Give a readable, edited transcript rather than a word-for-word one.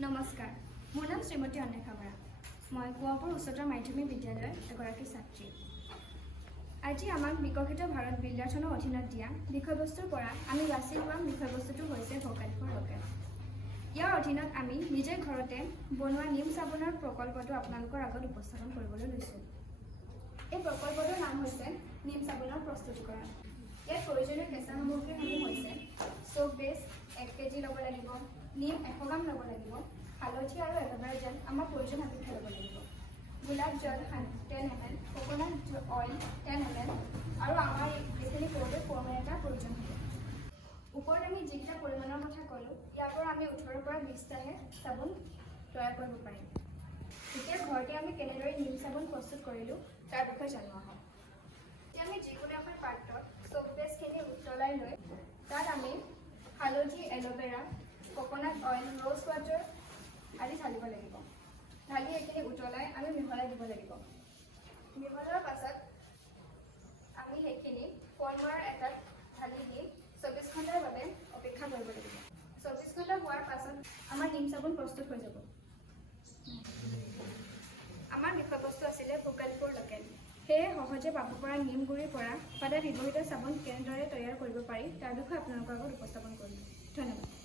নমস্কাৰ, মোৰ নাম শ্ৰীমতী অন্বেষা বৰা। মই কোঁৱাপুৰ উচ্চতৰ মাধ্যমিক বিদ্যালয়ৰ এগৰাকী ছাত্ৰী। আজি আমাক বিকশিত ভাৰত বিদ্যাৰ্থনৰ অধীনত দিয়া বিষয়বস্তুৰ পৰা আমি বাছি লোৱা বিষয়বস্তুটো হৈছে ভোকাল ফৰ লোকেল। ইয়াৰ অধীনত আমি নিজে ঘৰতে বনোৱা নিম চাবোনৰ প্ৰকল্পটো আপোনালোকৰ আগত উপস্থাপন কৰিবলৈ লৈছোঁ। এই প্ৰকল্পটোৰ নাম হৈছে নিম চাবোনৰ প্ৰস্তুতিকৰণ। ইয়াত প্ৰয়োজনীয় কেঁচা সামগ্ৰীসমূহ হৈছে সোপ বেছ 1 কেজি ল'ব লাগিব, নিম 100 গ্ৰাম ল'ব লাগিব, হালধি আৰু এল'ভেৰা জেল আমাৰ প্ৰয়োজন সাপেক্ষে ল'ব লাগিব, গোলাপ জল 10 ml, কোকোনাট অইল 10 ml আৰু আমাৰ এইখিনি কৰোঁতে ফৰ্মেল এটাৰ প্ৰয়োজন হ'ব। ওপৰত আমি যিকেইটা পৰিমাণৰ কথা ক'লোঁ, ইয়াৰ পৰা আমি 18 পৰা 20টাহে চাবোন তৈয়াৰ কৰিব পাৰিম। এতিয়া ঘৰতে আমি কেনেদৰে নিম চাবোন প্ৰস্তুত কৰিলোঁ তাৰ বিষয়ে জানো আহক। এতিয়া আমি যিকোনো এখন পাত্ৰত সোপ বেছখিনি উতলাই লৈ তাত আমি হালধি, aloe vera, coconut oil, rose water আদি ঢালিব লাগিব। ঢালি এইখিনি উতলাই আমি মিহলাই দিব লাগিব। মিহলোৱাৰ পাছত আমি সেইখিনি ফৰ্মাৰ এটাত ঢালি দি 24 ঘণ্টাৰ বাবে অপেক্ষা কৰিব লাগিব। 24 ঘণ্টা হোৱাৰ পাছত আমাৰ নিম চাবোন প্ৰস্তুত হৈ যাব। আমাৰ বিষয়বস্তু আছিলে ভোকাল ফৰ লোকেল। সেয়ে সহজে পাব পৰা নিম গুৰিৰ পৰা সদায় ব্যৱহৃত চাবোন কেনেদৰে তৈয়াৰ কৰিব পাৰি তাৰ বিষয়ে আপোনালোকৰ আগত উপস্থাপন কৰিলোঁ। ধন্যবাদ।